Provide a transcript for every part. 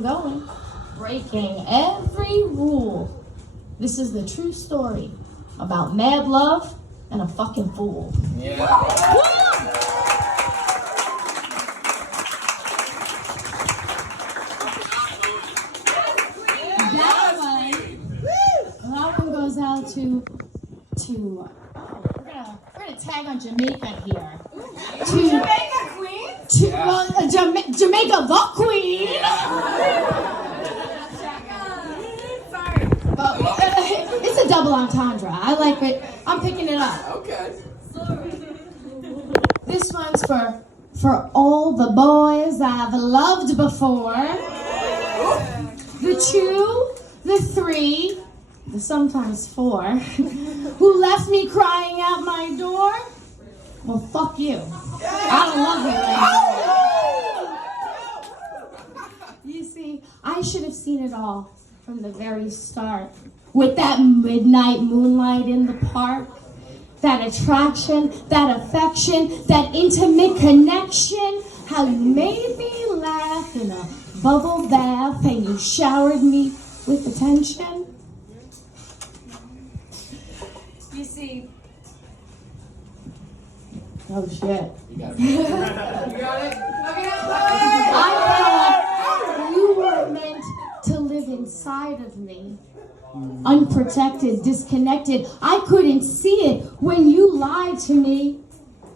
I'm going. Breaking every rule. This is the true story about mad love and a fucking fool. Yeah. That one goes out to we're gonna tag on Jamaica here. Jamaica Queen? Jamaica the Queen. Sorry. But it's a double entendre. I like it. I'm picking it up. Okay. This one's for all the boys I've loved before. The 2, the 3, the sometimes 4, who left me crying at my door. Well, fuck you. I don't love you anymore. You see, I should have seen it all from the very start. With that midnight moonlight in the park, that attraction, that affection, that intimate connection, how you made me laugh in a bubble bath and you showered me with attention. You see, oh shit. You got it. You got it? I thought you were meant to live inside of me. Unprotected, disconnected. I couldn't see it when you lied to me.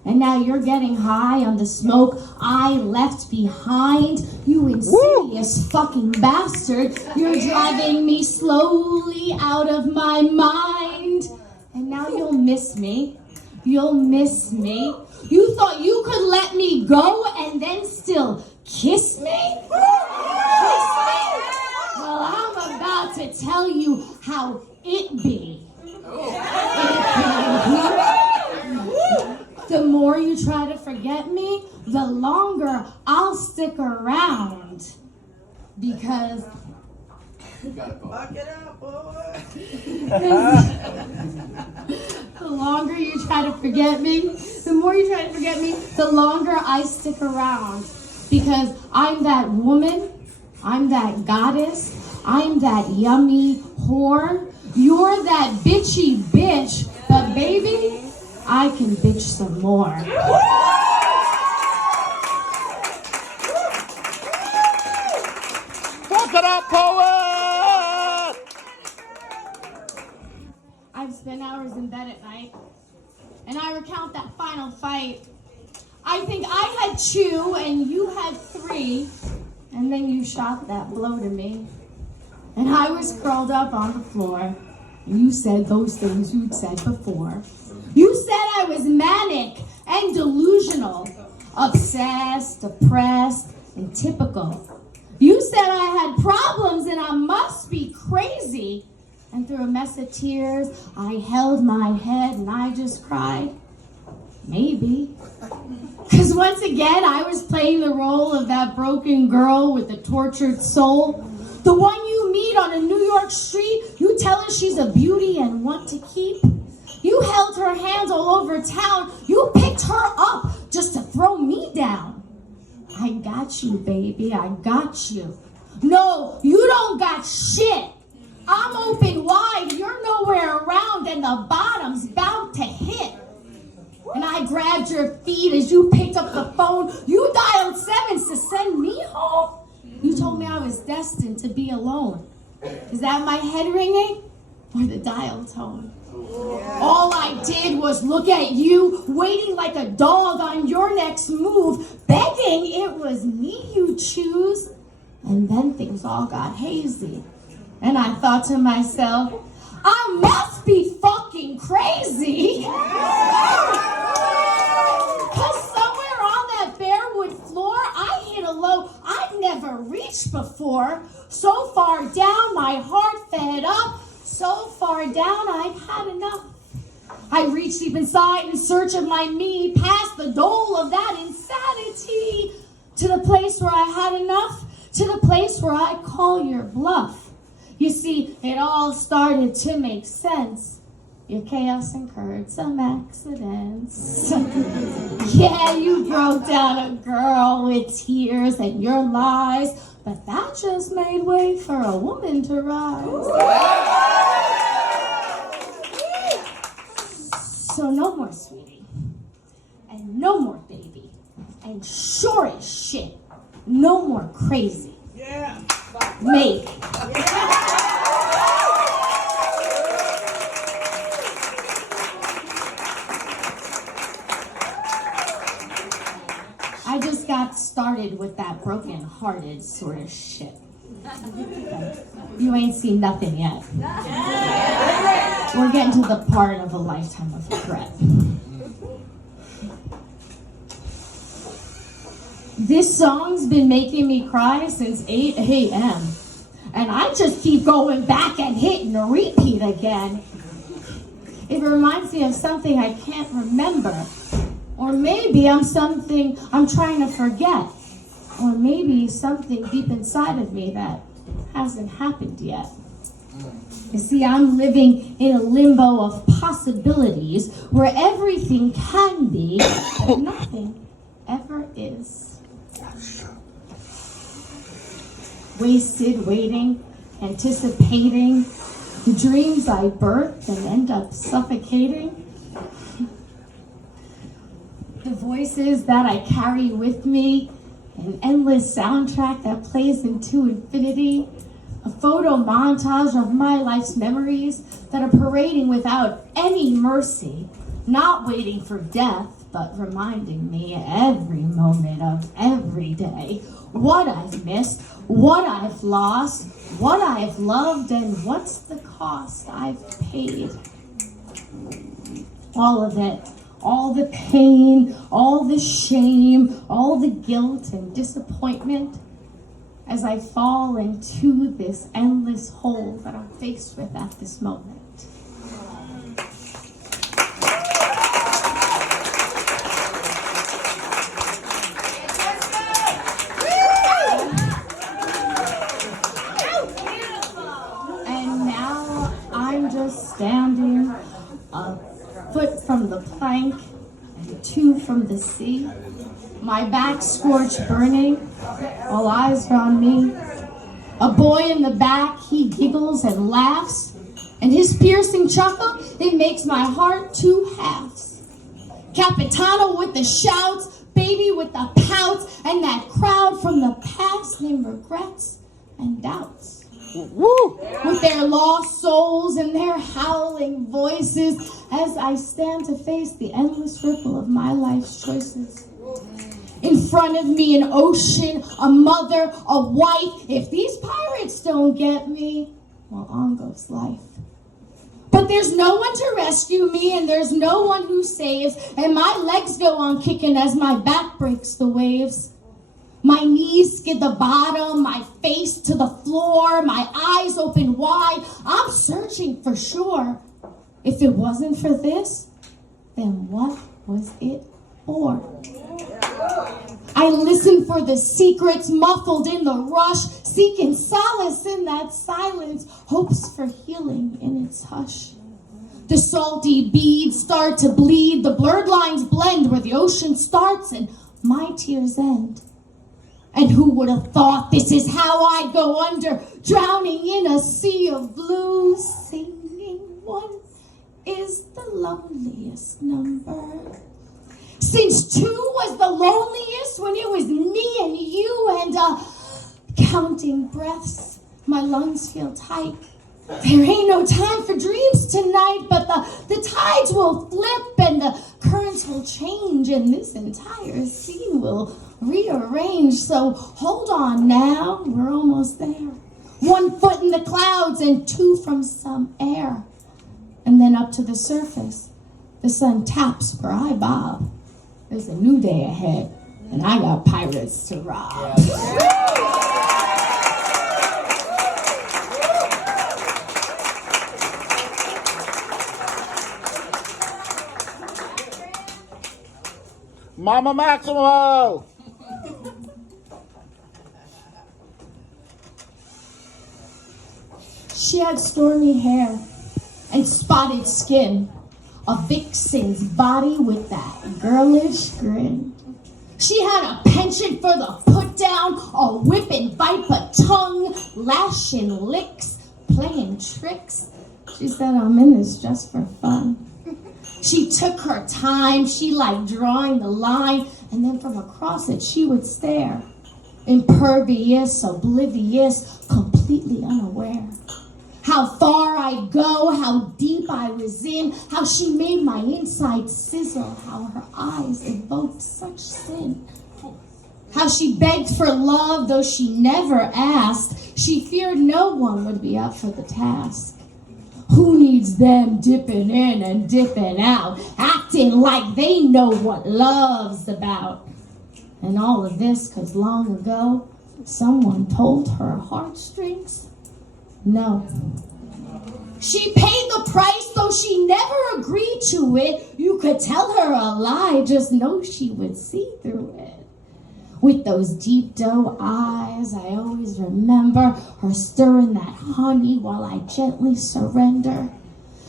And now you're getting high on the smoke I left behind. You insidious fucking bastard. You're driving me slowly out of my mind. And now you'll miss me. You'll miss me. You thought you could let me go and then still kiss me? Kiss me? Well, I'm about to tell you how it be. The more you try to forget me, the longer I'll stick around. Because You got it, Fuck it up, boy. the longer you try to forget me, the more you try to forget me, the longer I stick around. Because I'm that woman, I'm that goddess, I'm that yummy whore. You're that bitchy bitch, but baby, I can bitch some more. Fuck it up, poet! I've spent hours in bed at night, and I recount that final fight. I think I had 2 and you had 3, and then you shot that blow to me. And I was curled up on the floor, and you said those things you'd said before. You said I was manic and delusional, obsessed, depressed, and typical. You said I had problems and I must be crazy. And through a mess of tears, I held my head and I just cried. Maybe. Because once again, I was playing the role of that broken girl with a tortured soul. The one you meet on a New York street, you tell her she's a beauty and want to keep. You held her hands all over town. You picked her up just to throw me down. I got you, baby. I got you. No, you don't got shit. I'm open wide. You're nowhere around and the bottom's bound to hit. And I grabbed your feet as you picked up the phone. You dialed 7s to send me home. You told me I was destined to be alone. Is that my head ringing or the dial tone? All I did was look at you, waiting like a dog on your next move, begging it was me you choose. And then things all got hazy. And I thought to myself, I must be fucking crazy. Because somewhere on that barewood floor, I hit a low I'd never reached before. So far down, my heart fed up. So far down, I'd had enough. I reached deep inside in search of my me, past the dole of that insanity, to the place where I had enough, to the place where I call your bluff. You see, it all started to make sense. Your chaos incurred some accidents. Yeah, you broke down a girl with tears and your lies But that just made way for a woman to rise. So no more sweetie, and no more baby, and sure as shit, no more crazy. Yeah. Make. I just got started with that broken-hearted sort of shit. You ain't seen nothing yet. We're getting to the part of a lifetime of regret. This song's been making me cry since 8 a.m. And I just keep going back and hitting the repeat again. It reminds me of something I can't remember. Or maybe something I'm trying to forget. Or maybe something deep inside of me that hasn't happened yet. You see, I'm living in a limbo of possibilities where everything can be, but nothing ever is. Wasted waiting, anticipating the dreams I birthed and end up suffocating. The voices that I carry with me, an endless soundtrack that plays into infinity, a photo montage of my life's memories that are parading without any mercy, not waiting for death, but reminding me every moment of every day what I've missed, what I've lost, what I've loved, and what's the cost I've paid. All of it. All the pain, all the shame, all the guilt and disappointment as I fall into this endless hole that I'm faced with at this moment. And now I'm just standing up. Foot from the plank and 2 from the sea. My back scorched burning, all eyes are on me. A boy in the back, he giggles and laughs, and his piercing chuckle, it makes my heart 2 halves. Capitano with the shouts, baby with the pouts, and that crowd from the past named regrets and doubts. Woo! With their lost souls and their howling voices as I stand to face the endless ripple of my life's choices. In front of me an ocean, a mother, a wife. If these pirates don't get me, well, on goes life. But there's no one to rescue me and there's no one who saves, and my legs go on kicking as my back breaks the waves. My knees skid the bottom, my face to the floor, my eyes open wide. I'm searching for sure. If it wasn't for this, then what was it for? I listened for the secrets muffled in the rush, seeking solace in that silence, hopes for healing in its hush. The salty beads start to bleed, the blurred lines blend where the ocean starts and my tears end. And who would have thought this is how I go under, drowning in a sea of blue, singing one is the loneliest number. Since 2 was the loneliest when it was me and you, and counting breaths, my lungs feel tight. There ain't no time for dreams tonight, but the tides will flip and the currents will change and this entire scene will rearrange. So hold on now, we're almost there. 1 foot in the clouds and 2 from some air. And then up to the surface, the sun taps where I bob. There's a new day ahead, and I got pirates to rob. Mama Maximo! She had stormy hair and spotted skin, a vixen's body with that girlish grin. She had a penchant for the put pipe down, a whipping viper tongue, lashing licks, playing tricks. She said, I'm in this just for fun. She took her time, she liked drawing the line, and then from across it she would stare. Impervious, oblivious, completely unaware. How far I'd go, how deep I was in, how she made my insides sizzle, how her eyes evoked such sin. How she begged for love, though she never asked. She feared no one would be up for the task. Who needs them dipping in and dipping out, acting like they know what love's about? And all of this 'cause long ago, someone told her heartstrings, no. She paid the price, though she never agreed to it. You could tell her a lie, just know she would see through it. With those deep doe eyes, I always remember her stirring that honey while I gently surrender.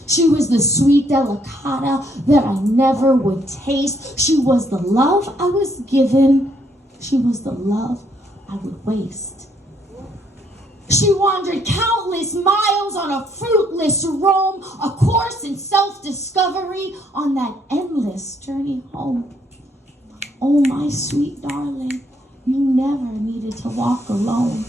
She was the sweet delicata that I never would taste. She was the love I was given. She was the love I would waste. She wandered countless miles on a fruitless roam, a course in self-discovery on that endless journey home. Oh, my sweet darling, you never needed to walk alone.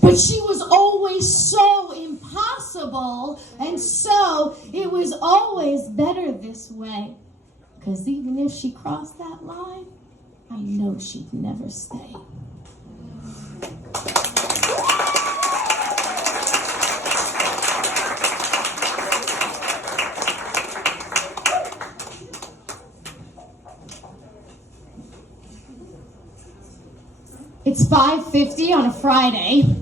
But she was always so impossible, and so it was always better this way. 'Cause even if she crossed that line, I know she'd never stay. It's 5:50 on a Friday,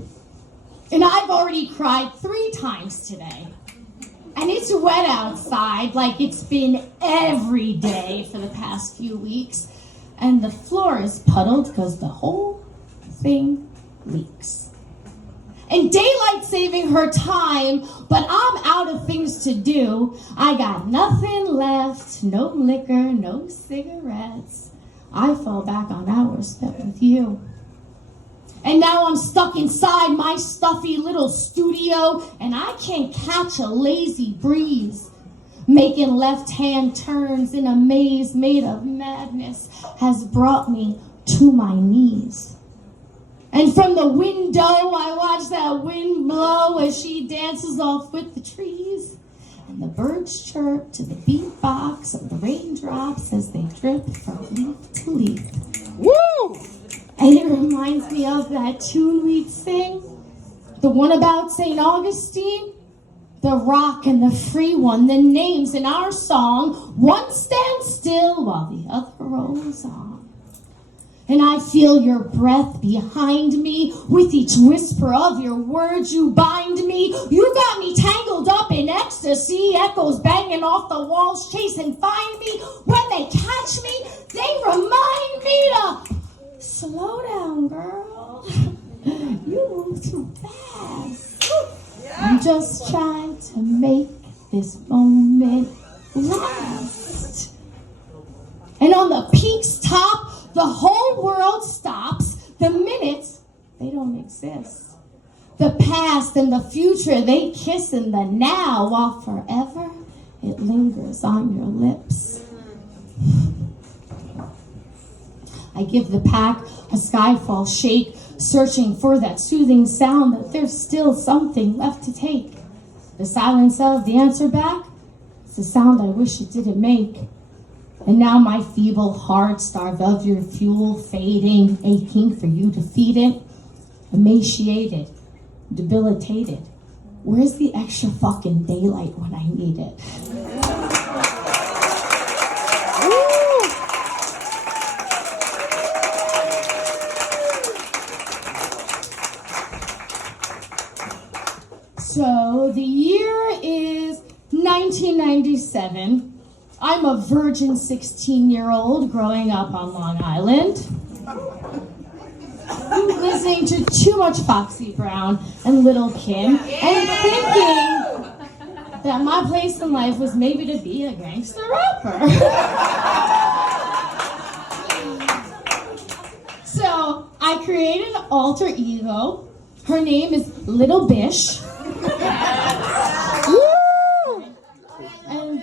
and I've already cried 3 times today. And it's wet outside like it's been every day for the past few weeks. And the floor is puddled because the whole thing leaks. And daylight's saving her time, but I'm out of things to do. I got nothing left, no liquor, no cigarettes. I fall back on hours spent with you. And now I'm stuck inside my stuffy little studio, and I can't catch a lazy breeze. Making left-hand turns in a maze made of madness has brought me to my knees. And from the window, I watch that wind blow as she dances off with the trees. And the birds chirp to the beatbox of the raindrops as they drip from leaf to leaf. Woo! And it reminds me of that tune we'd sing, the one about St. Augustine, the rock and the free one, the names in our song, one stands still while the other rolls on. And I feel your breath behind me, with each whisper of your words you bind me. You got me tangled up in ecstasy, echoes banging off the walls, chase and find me. When they catch me, they remind me to slow down, girl. You move too fast. I'm just trying to make this moment last. And on the peak's top, the whole world stops. The minutes, they don't exist. The past and the future, they kiss in the now, while forever, it lingers on your lips. I give the pack a skyfall shake, searching for that soothing sound that there's still something left to take. The silence of the answer back, it's a sound I wish it didn't make. And now my feeble heart, starved of your fuel, fading, aching for you to feed it, emaciated, debilitated. Where's the extra fucking daylight when I need it? So the year is 1997. I'm a virgin 16-year-old growing up on Long Island, listening to too much Foxy Brown and Lil' Kim, and thinking that my place in life was maybe to be a gangster rapper. So I I created an alter ego. Her name is Little Bish. And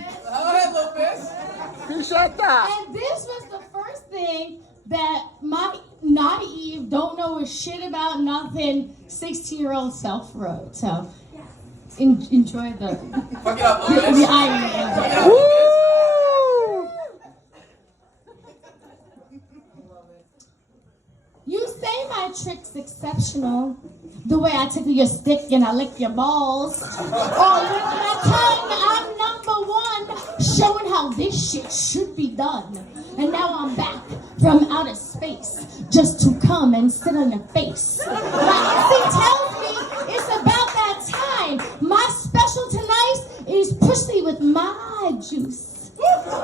Franchesca. And this was the first thing that my naive, don't know a shit about nothing, 16-year-old self wrote. So enjoy the Fuck it up, little bitch. irony of it. Woo! You say my trick's exceptional. The way I tickle your stick and I lick your balls. Or with my tongue, I'm number one, showing how this shit should be done. And now I'm back from outer space, just to come and sit on your face. My instinct tells me it's about that time. My special tonight is pussy with my juice.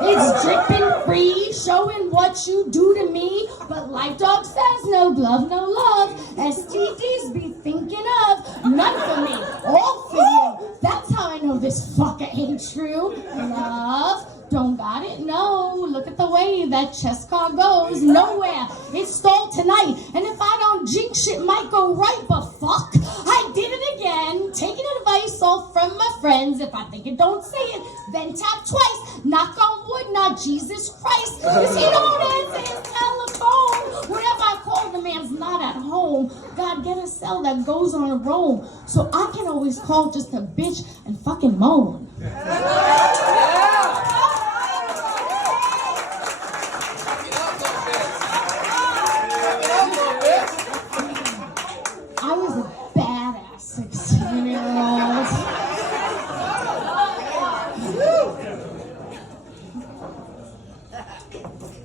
It's dripping free, showing what you do to me. But like Dog says, no glove, no love. STDs be thinking of none for me, all for you. That's how I know this fucker ain't true. Love, don't got it? No. Look at the way that chess car goes. Nowhere. It's stalled tonight. And if I don't jinx it, might go right. But fuck, I did it again. Taking advice all from my friends. If I think it, don't say it. Then tap twice. Knock on wood, not Jesus Christ. Cause he don't answer his telephone. Whenever I call, the man's not at home. God, get a cell that goes on a roam. So I can always call just a bitch and fucking moan. I was a badass 16-year-old.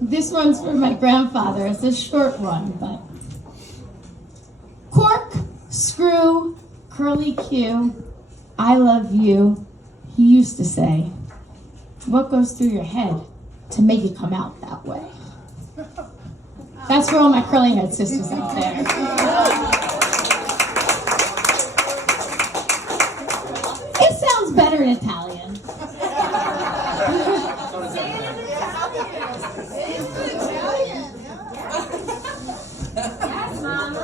This one's for my grandfather. It's a short one, but cork, screw, curly Q, I love you. He used to say, what goes through your head to make it come out that way? That's for all my curly head sisters out there. It sounds better in Italian. Yes, Mama.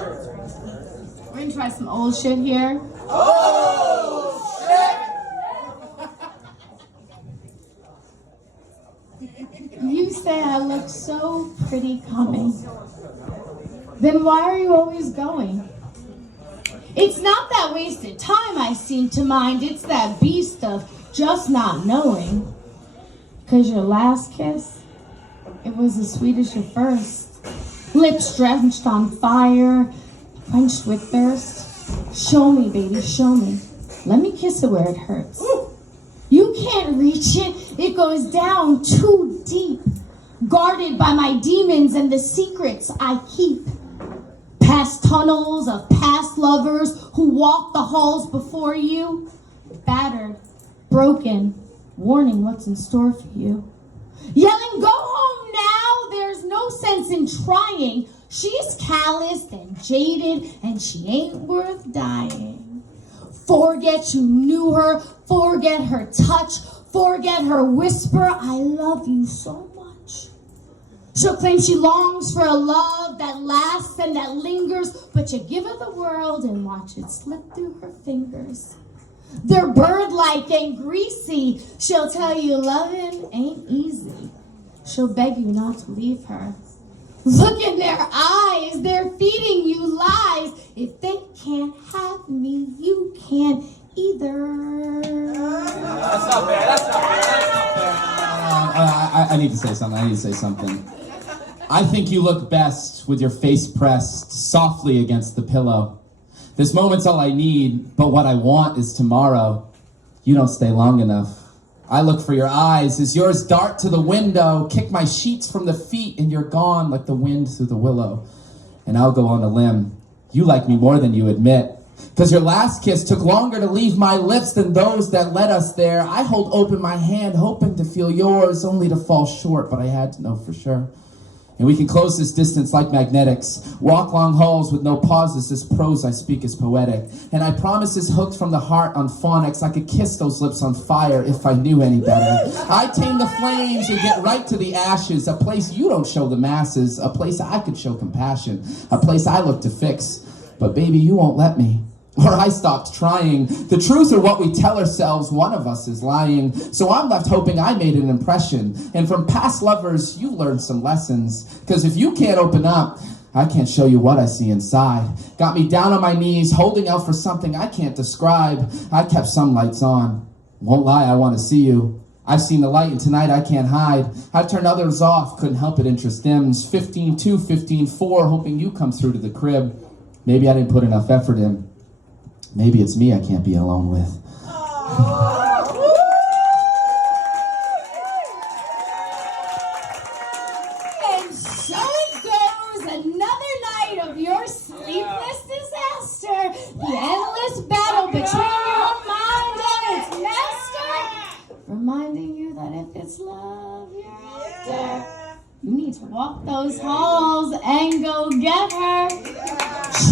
We're gonna try some old shit here. Oh, shit! You say I look so pretty coming. Then why are you always going? It's not that wasted time I seem to mind. It's that beast of just not knowing. 'Cause your last kiss, it was as sweet as your first. Lips drenched on fire, quenched with thirst. Show me, baby, show me. Let me kiss it where it hurts. You can't reach it. It goes down too deep. Guarded by my demons and the secrets I keep. Past tunnels of past lovers who walk the halls before you. Battered, broken, warning what's in store for you. Yelling, go home now, there's no sense in trying. She's calloused and jaded and she ain't worth dying. Forget you knew her, forget her touch, forget her whisper, I love you so much. She'll claim she longs for a love that lasts and that lingers, but you give her the world and watch it slip through her fingers. They're bird-like and greasy. She'll tell you loving ain't easy. She'll beg you not to leave her. Look in their eyes. They're feeding you lies. If they can't have me, you can't either. That's not bad. That's not bad. That's not bad. I need to say something. I think you look best with your face pressed softly against the pillow. This moment's all I need, but what I want is tomorrow. You don't stay long enough. I look for your eyes as yours dart to the window, kick my sheets from the feet, and you're gone like the wind through the willow. And I'll go on a limb. You like me more than you admit. 'Cause your last kiss took longer to leave my lips than those that led us there. I hold open my hand, hoping to feel yours, only to fall short, but I had to know for sure. And we can close this distance like magnetics. Walk long halls with no pauses. This prose I speak is poetic. And I promise is hooked from the heart on phonics. I could kiss those lips on fire if I knew any better. I tame the flames and get right to the ashes. A place you don't show the masses. A place I could show compassion. A place I look to fix. But baby, you won't let me. Or I stopped trying. The truth or what we tell ourselves, one of us is lying. So I'm left hoping I made an impression. And from past lovers, you learned some lessons. Because if you can't open up, I can't show you what I see inside. Got me down on my knees, holding out for something I can't describe. I kept some lights on. Won't lie, I want to see you. I've seen the light and tonight I can't hide. I've turned others off, couldn't help it, interest dims. 15-2, 15-4, hoping you come through to the crib. Maybe I didn't put enough effort in. Maybe it's me I can't be alone with. And so it goes, another night of your sleepless disaster. The endless battle between your mind and its master. Reminding you that if it's love you're after, you need to walk those halls and go get her.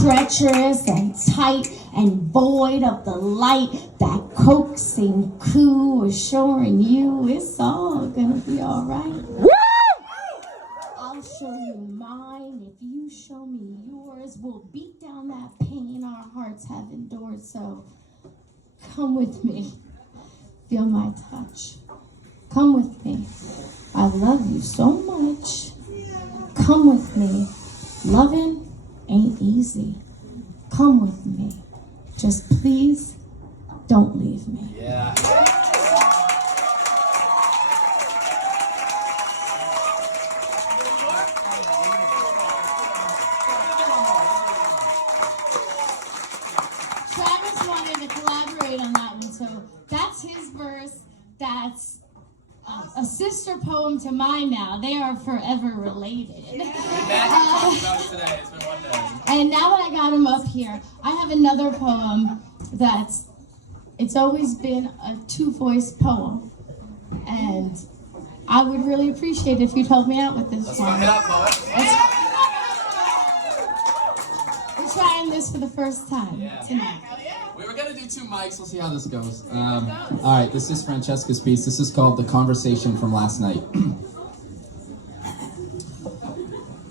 Treacherous and tight and void of the light, that coaxing coo assuring you it's all gonna be alright. I'll show you mine if you show me yours. We'll beat down that pain our hearts have endured. So come with me, feel my touch. Come with me, I love you so much. Come with me, loving ain't easy. Come with me. Just please don't leave me. Yeah. Travis wanted to collaborate on that one, so that's his verse. That's a sister poem to mine now. They are forever related. And now that I got him up here, I have another poem it's always been a two-voice poem. And I would really appreciate it if you'd help me out with this one. We're trying this for the first time tonight. We were gonna do 2 mics, we'll see how this goes. Alright, this is Franchesca's piece. This is called The Conversation from Last Night.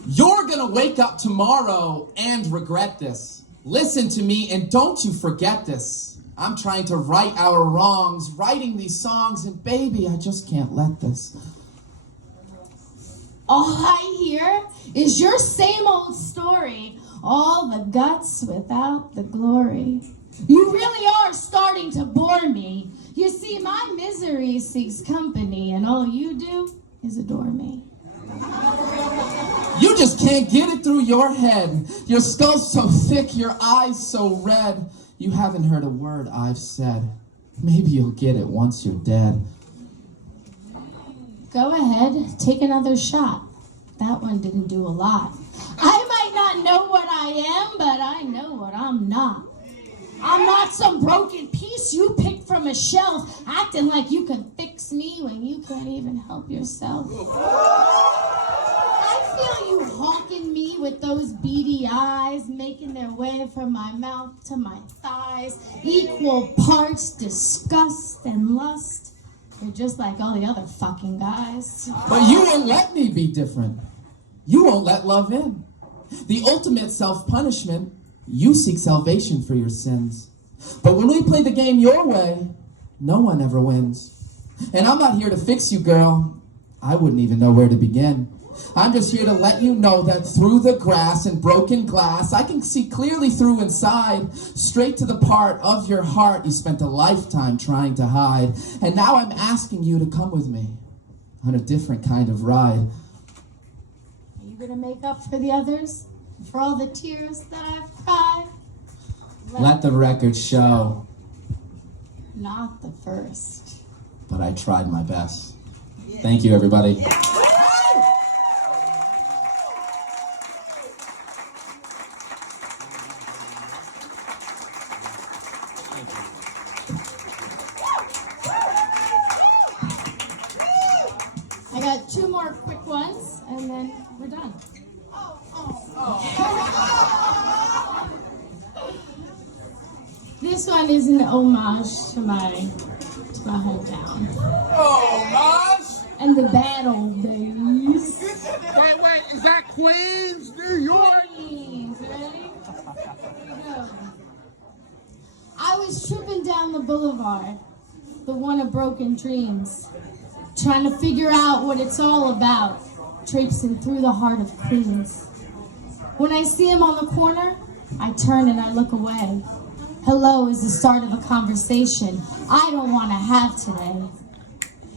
You're gonna wake up tomorrow and regret this. Listen to me and don't you forget this. I'm trying to right our wrongs, writing these songs, and baby, I just can't let this. All I hear is your same old story, all the guts without the glory. You really are starting to bore me. You see, my misery seeks company, and all you do is adore me. You just can't get it through your head. Your skull's so thick, your eyes so red. You haven't heard a word I've said. Maybe you'll get it once you're dead. Go ahead, take another shot. That one didn't do a lot. I might not know what I am, but I know what I'm not. I'm not some broken piece you picked from a shelf, acting like you can fix me when you can't even help yourself. I feel you hawking me with those beady eyes, making their way from my mouth to my thighs, equal parts disgust and lust. You're just like all the other fucking guys. But you won't let me be different. You won't let love in. The ultimate self-punishment, you seek salvation for your sins. But when we play the game your way, no one ever wins. And I'm not here to fix you, girl. I wouldn't even know where to begin. I'm just here to let you know that through the grass and broken glass, I can see clearly through inside, straight to the part of your heart you spent a lifetime trying to hide. And now I'm asking you to come with me on a different kind of ride. Are you gonna make up for the others? For all the tears that I've cried? Let the record show. Not the first. But I tried my best. Thank you, everybody. I got 2 more quick ones, and then We're done. This one is an homage to my hometown. Oh, gosh! And the bad old days. Wait, is that Queens, New York? Queens, ready? Here we go. I was tripping down the boulevard, the one of broken dreams, trying to figure out what it's all about, traipsing through the heart of Queens. When I see him on the corner, I turn and I look away. Hello is the start of a conversation I don't want to have today.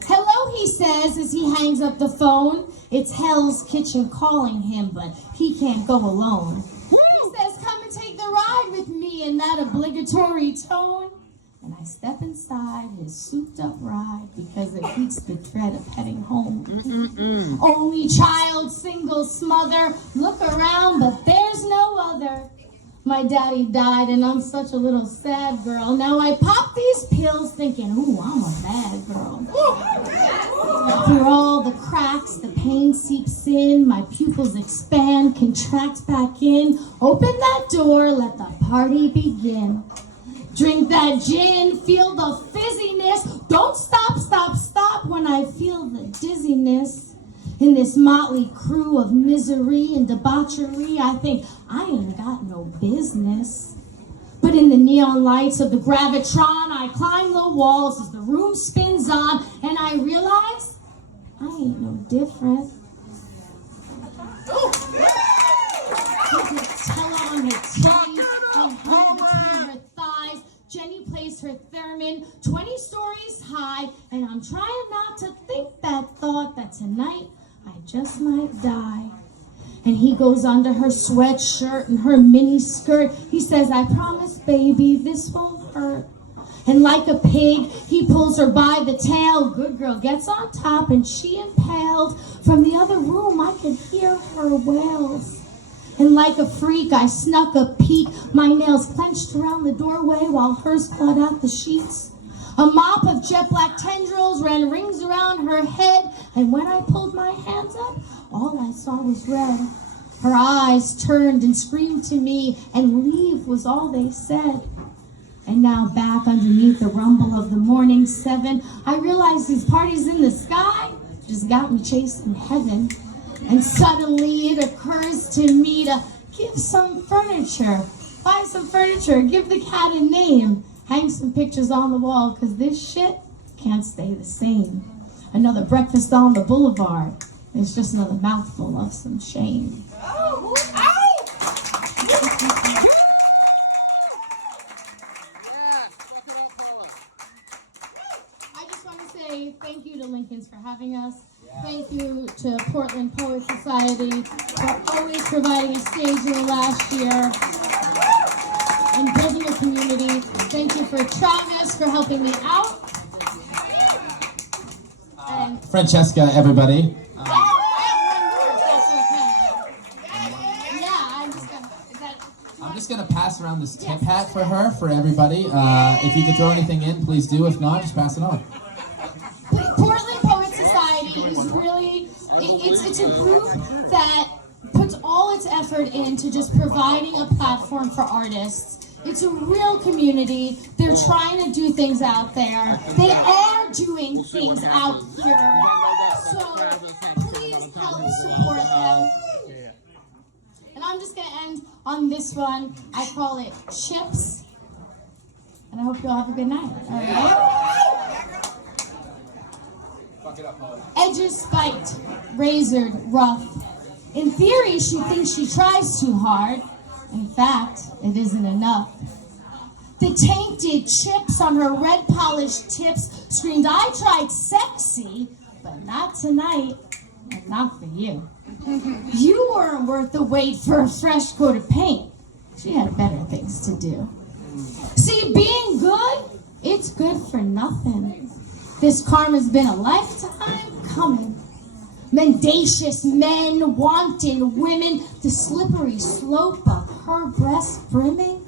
Hello, he says as he hangs up the phone. It's Hell's Kitchen calling him, but he can't go alone. He says, come and take the ride with me in that obligatory tone. And I step inside his souped-up ride because it beats the dread of heading home. Only child, single smother, look around, but there's no other. My daddy died and I'm such a little sad girl. Now I pop these pills thinking, ooh, I'm a bad girl. Through all the cracks, the pain seeps in, my pupils expand, contract back in. Open that door, let the party begin. Drink that gin, feel the fizziness. Don't stop, stop, stop when I feel the dizziness. In this motley crew of misery and debauchery, I think I ain't got no business. But in the neon lights of the Gravitron, I climb the walls as the room spins on, and I realize I ain't no different. You can tell on her titties, and home between her thighs. Jenny plays her theremin 20 stories high, and I'm trying not to think that thought that tonight I just might die. And he goes under her sweatshirt and her mini skirt. He says, I promise, baby, this won't hurt. And like a pig, he pulls her by the tail. Good girl gets on top and she impaled. From the other room, I could hear her wails. And like a freak, I snuck a peek, my nails clenched around the doorway while hers clawed out the sheets. A mop of jet black tendrils ran rings around her head, and when I pulled my hands up, all I saw was red. Her eyes turned and screamed to me, and leave was all they said. And now back underneath the rumble of the morning 7, I realized these parties in the sky just got me chasing heaven. And suddenly it occurs to me to give some furniture, buy some furniture, give the cat a name, hang some pictures on the wall, because this shit can't stay the same. Another breakfast on the boulevard. It's just another mouthful of some shame. I just want to say thank you to Lincoln's for having us. Thank you to Portland Poet Society for always providing a stage in the last year and building a community. Thank you for Travis for helping me out. And Franchesca, everybody. I'm just gonna pass around this tip hat for her, for everybody. If you could throw anything in, please do. If not, just pass it on. Portland Poet Society is really, it's a group that puts all its effort into just providing a platform for artists. It's a real community. They're trying to do things out there. They are doing things out here. So please help support them. And I'm just going to end on this one. I call it Chips. And I hope you all have a good night. All right? Edges spiked, razored, rough. In theory, she thinks she tries too hard. In fact, it isn't enough. The tainted chips on her red polished tips screamed, I tried sexy, but not tonight, and not for you. You weren't worth the wait for a fresh coat of paint. She had better things to do. See, being good, it's good for nothing. This karma's been a lifetime coming. Mendacious men, wanton women, the slippery slope of her breast brimming.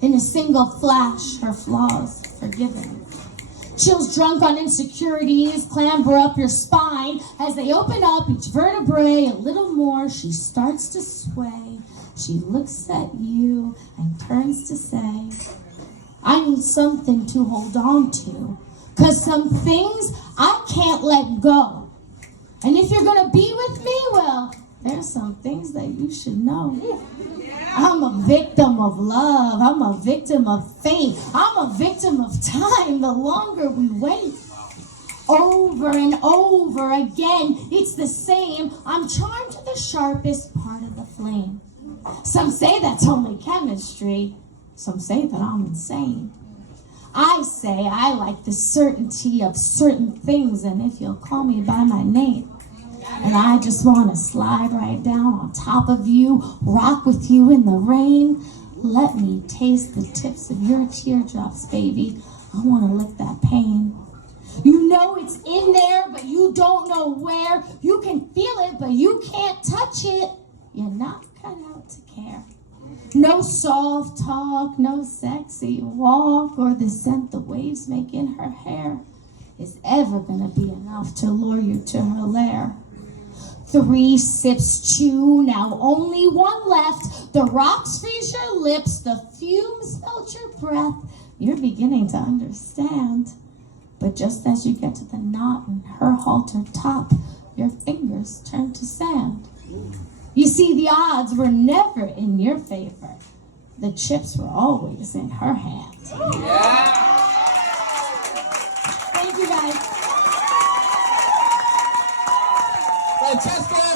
In a single flash, her flaws forgiven. Chills drunk on insecurities clamber up your spine. As they open up each vertebrae a little more, she starts to sway. She looks at you and turns to say, I need something to hold on to, 'cause some things I can't let go. And if you're gonna be with me, well, there's some things that you should know. I'm a victim of love. I'm a victim of fate. I'm a victim of time the longer we wait. Over and over again, it's the same. I'm charmed to the sharpest part of the flame. Some say that's only chemistry. Some say that I'm insane. I say I like the certainty of certain things, and if you'll call me by my name, and I just want to slide right down on top of you, rock with you in the rain. Let me taste the tips of your teardrops, baby. I want to lick that pain. You know it's in there, but you don't know where. You can feel it, but you can't touch it. You're not cut out to care. No soft talk, no sexy walk, or the scent the waves make in her hair is ever gonna be enough to lure you to her lair. 3 sips, 2, now only 1 left. The rocks freeze your lips, the fumes melt your breath. You're beginning to understand. But just as you get to the knot in her halter top, your fingers turn to sand. You see, the odds were never in your favor. The chips were always in her hands. Thank you, guys. Franchesca!